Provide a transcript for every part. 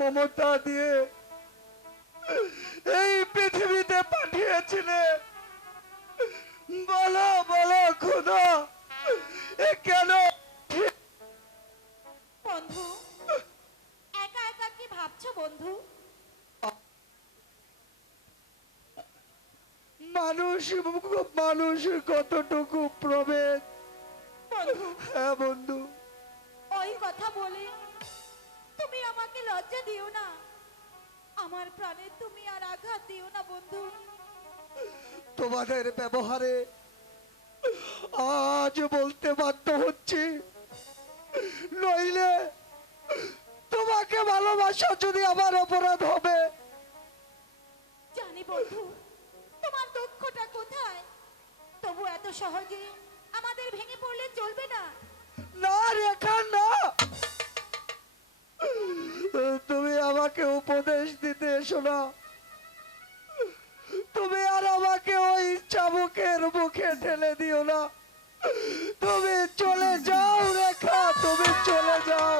মমতা দিয়ে এই পৃথিবীতে পাঠিয়েছিলে। বলো বলো খোদা এ কেন? বন্ধু একা একা কি ভাবছ বন্ধু? মানুষ মানুষ কতটুকু প্রভেদ? হ্যাঁ বন্ধু। ওই কথা বলে তুমি আমাকে লজ্জা দিও না। আমার প্রাণে তুমি আর আঘাত দিও না বন্ধু। তোমাদের ব্যবহারে আজ বলতে বাধ্য হচ্ছি। নইলে তোমাকে ভালোবাসা যদি আমার অপরাধ হবে। জানি বন্ধু তোমার দুঃখটা কোথায়? তবু এত সহজে আমাদের ভেঙে পড়লে চলবে না। না রেখা না। তুমি আমাকে উপদেশ দিতে এসো না। তুমি আর আমাকে ওই চাবুকের মুখে ঠেলে দিও না। তুমি চলে যাও রেখা, তুমি চলে যাও।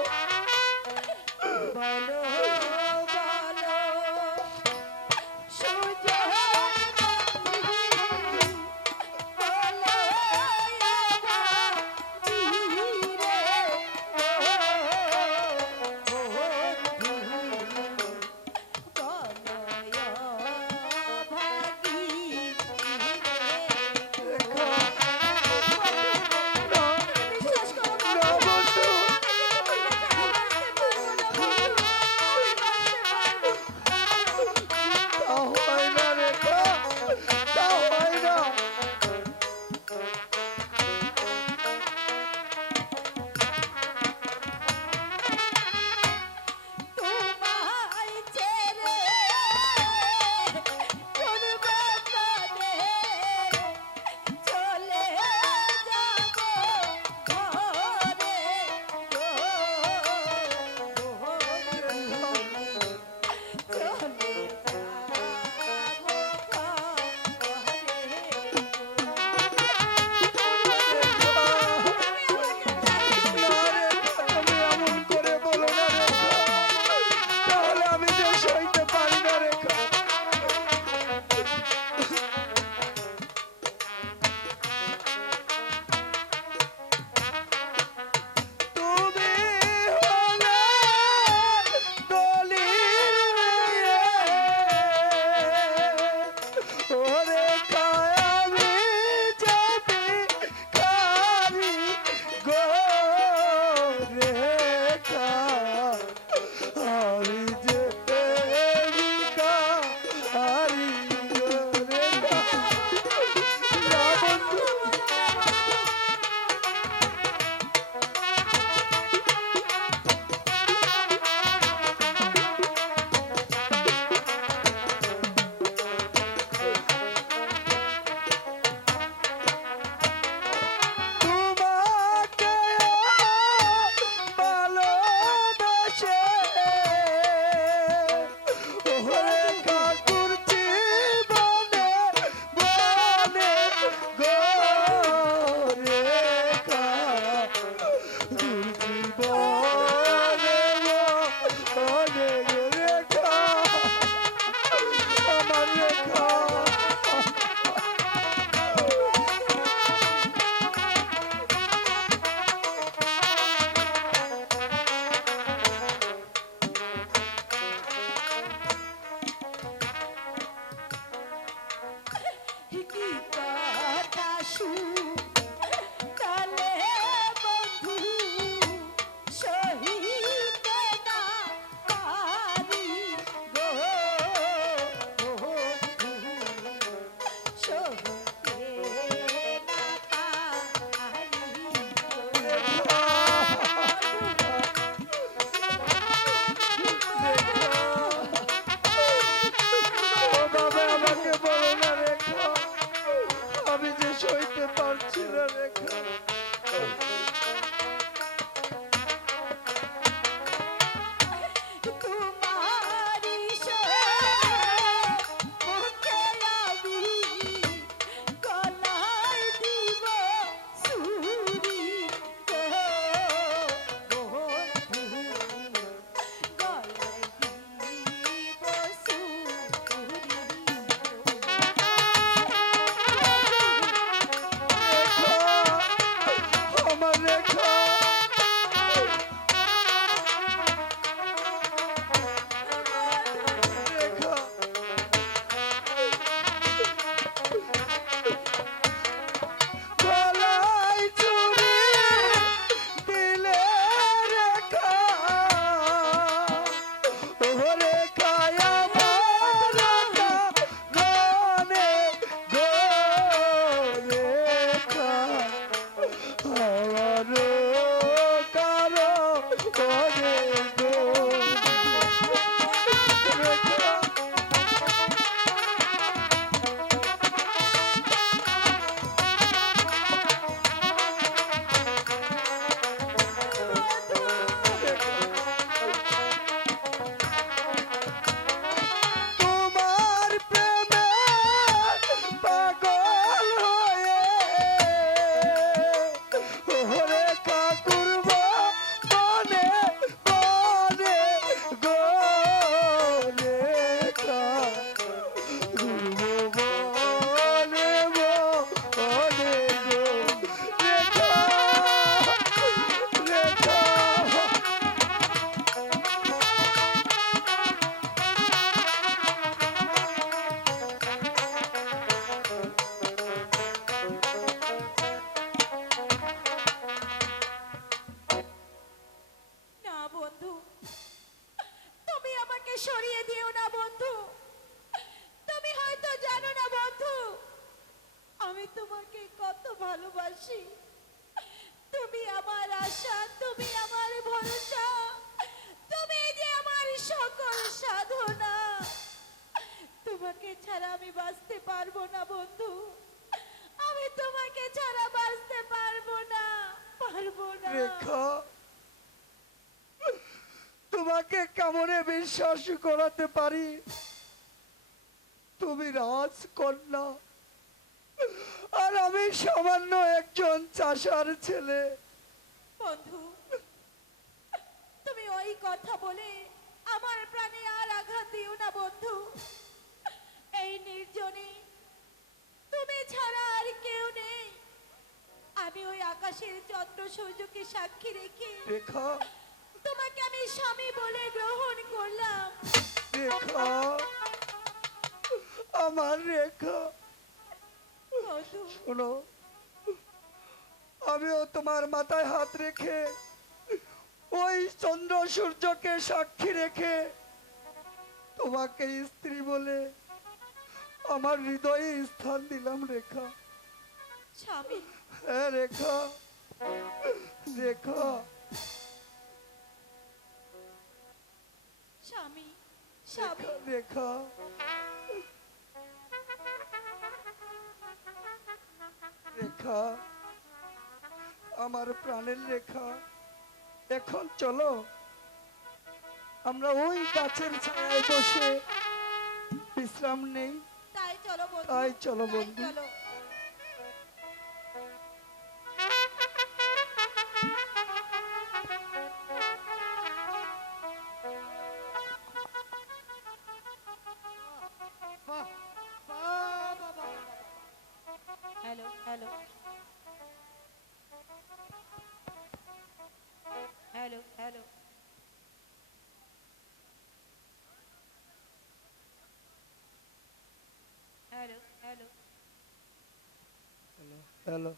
সাধনা। তোমাকে ছাড়া আমি বাঁচতে পারব না বন্ধু। আমি তোমাকে ছাড়া বাঁচতে পারব না পারব না। রেখা তোমাকে কেমনে বিশ্বাস করাতে পারি। তুমি রাজকন্যা আর আমি সামান্য একজন চাষার ছেলে। বন্ধু তুমি ওই কথা বলে আমার প্রাণে আর আঘাত দিও না বন্ধু। এই নির্জনে তুমি ছাড়া আর কেউ নেই। আমি ওই আকাশের চন্দ্র সূর্যকে সাক্ষী রেখে রেখা। তোমাকে আমি স্বামী বলে গ্রহণ করলাম। রেখা। আমার রেখা। শোনো আমিও তোমার মাথায় হাত রেখে ওই চন্দ্র সূর্যকে সাক্ষী রেখে তোমাকে স্ত্রী বলে আমার হৃদয়ে স্থান দিলাম রেখা। স্বামী? হ্যাঁ রেখা। রেখা। স্বামী? স্বামী? রেখা। রেখা আমার প্রাণের রেখা। এখন চলো আমরা ওই গাছের ছায়ায় বসে বিশ্রাম নেই। তাই চলো বন্ধু Hello.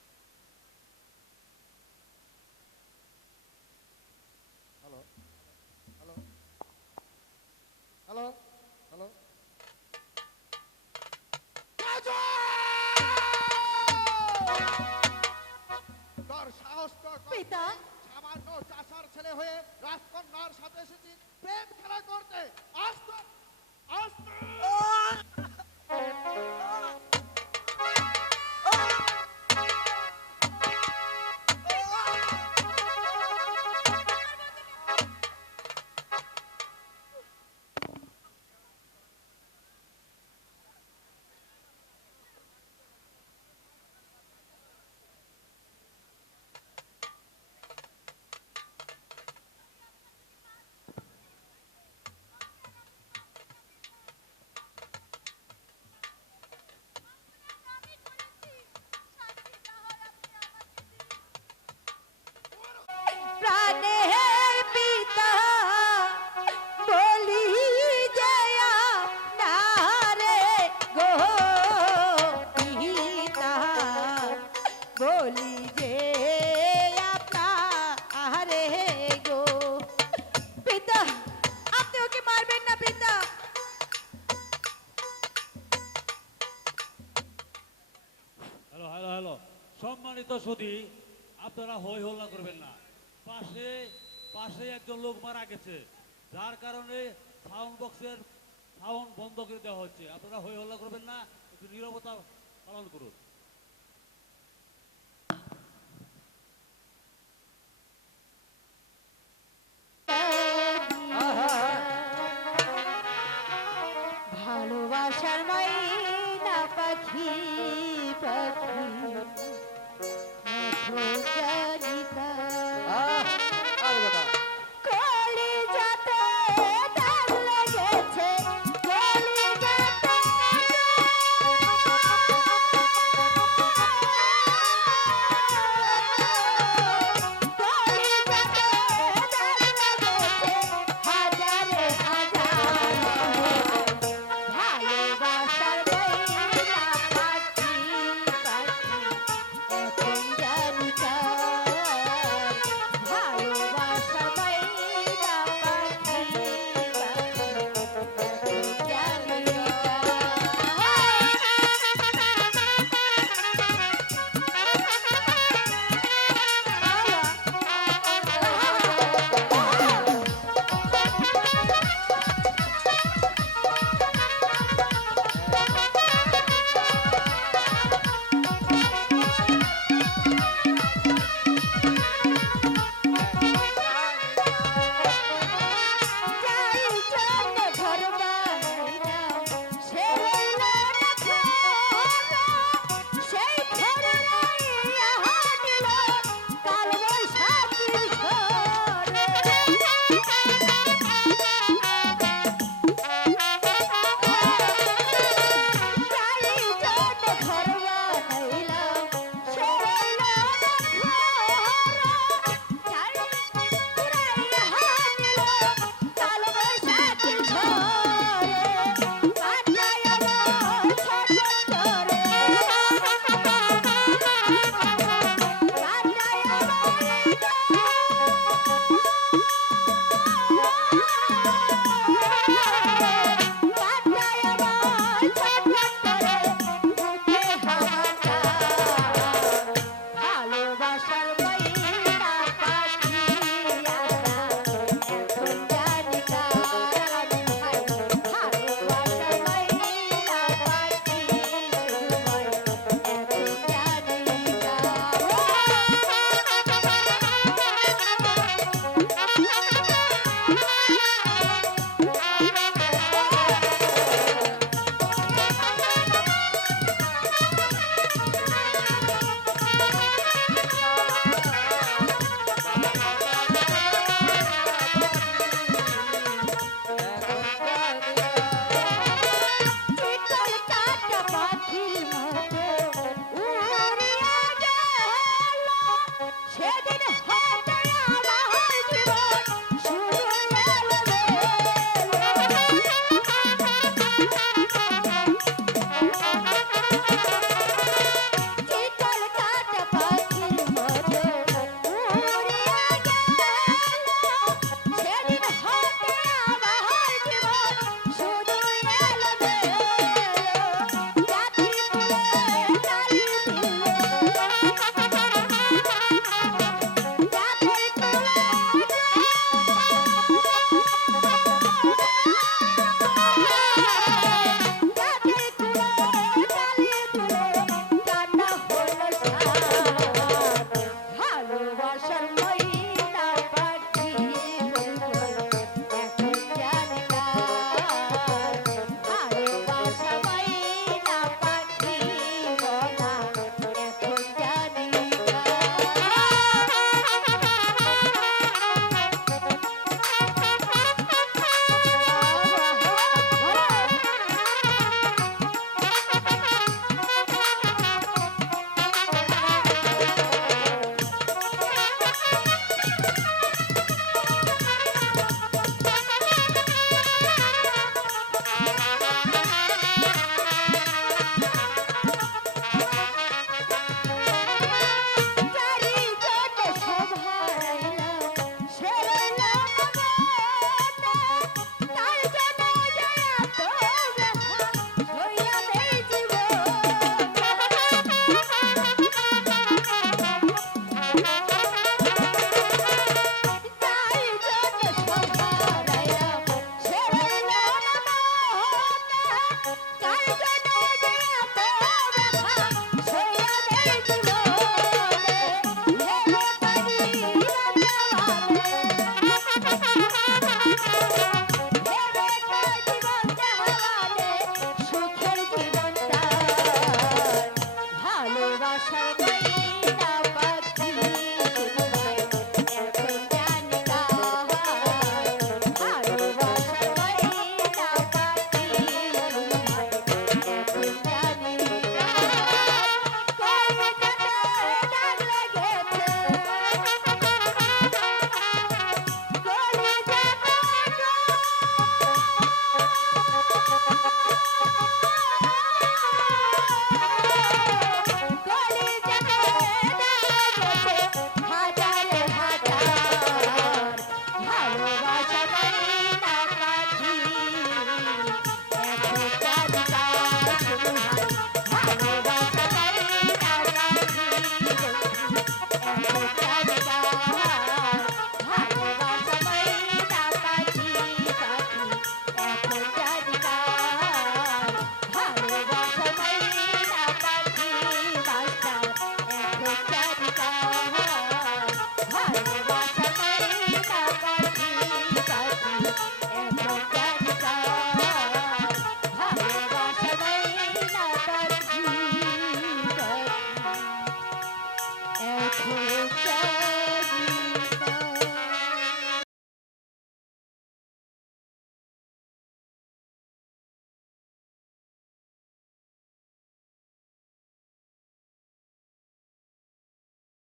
Hello hello hello. সম্মানিত সুধী, আপনারা হই হল্লা করবেন না। পাশে পাশে একজন লোক মারা গেছে। যার কারণে সাউন্ড বক্সের সাউন্ড বন্ধ করে দেওয়া হচ্ছে। আপনারা হই হল্লা করবেন না, একটু নীরবতা পালন করুন।